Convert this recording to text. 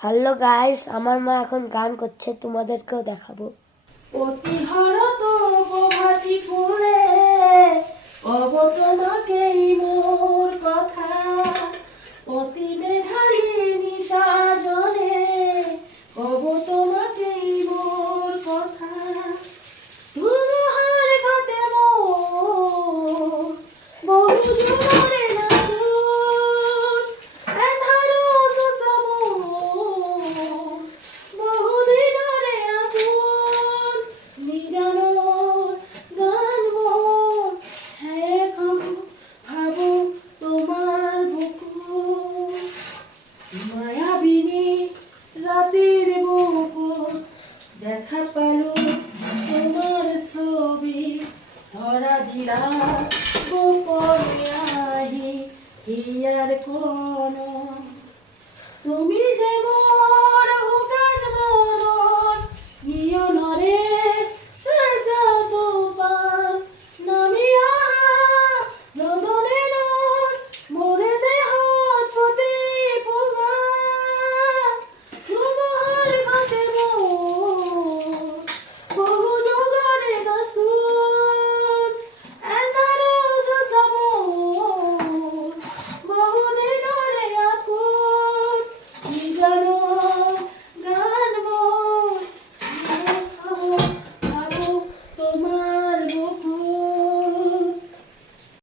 Hello guys, আমার মা এখন গান করছে, তোমাদেরকেও দেখাবো। অতি হরত প্রভাতি ফুলে কব তোমাকেই মোর কথা, অতি মেধারী নিশাজনে কব তোমাকেই মোর কথা। ধুনুহার গাতে মোর বহু জোরে নাচুন, এধারো শোষাবো বহুদিনরে আপন, নিজানোর গানবো হ্যাঁ কবু ভাবো তোমার বুকুর। মায়াবিনী রাতের বুকুর দেখা পালো তোমার ছবি, ধরা দিলা গোপনে আহি কি আর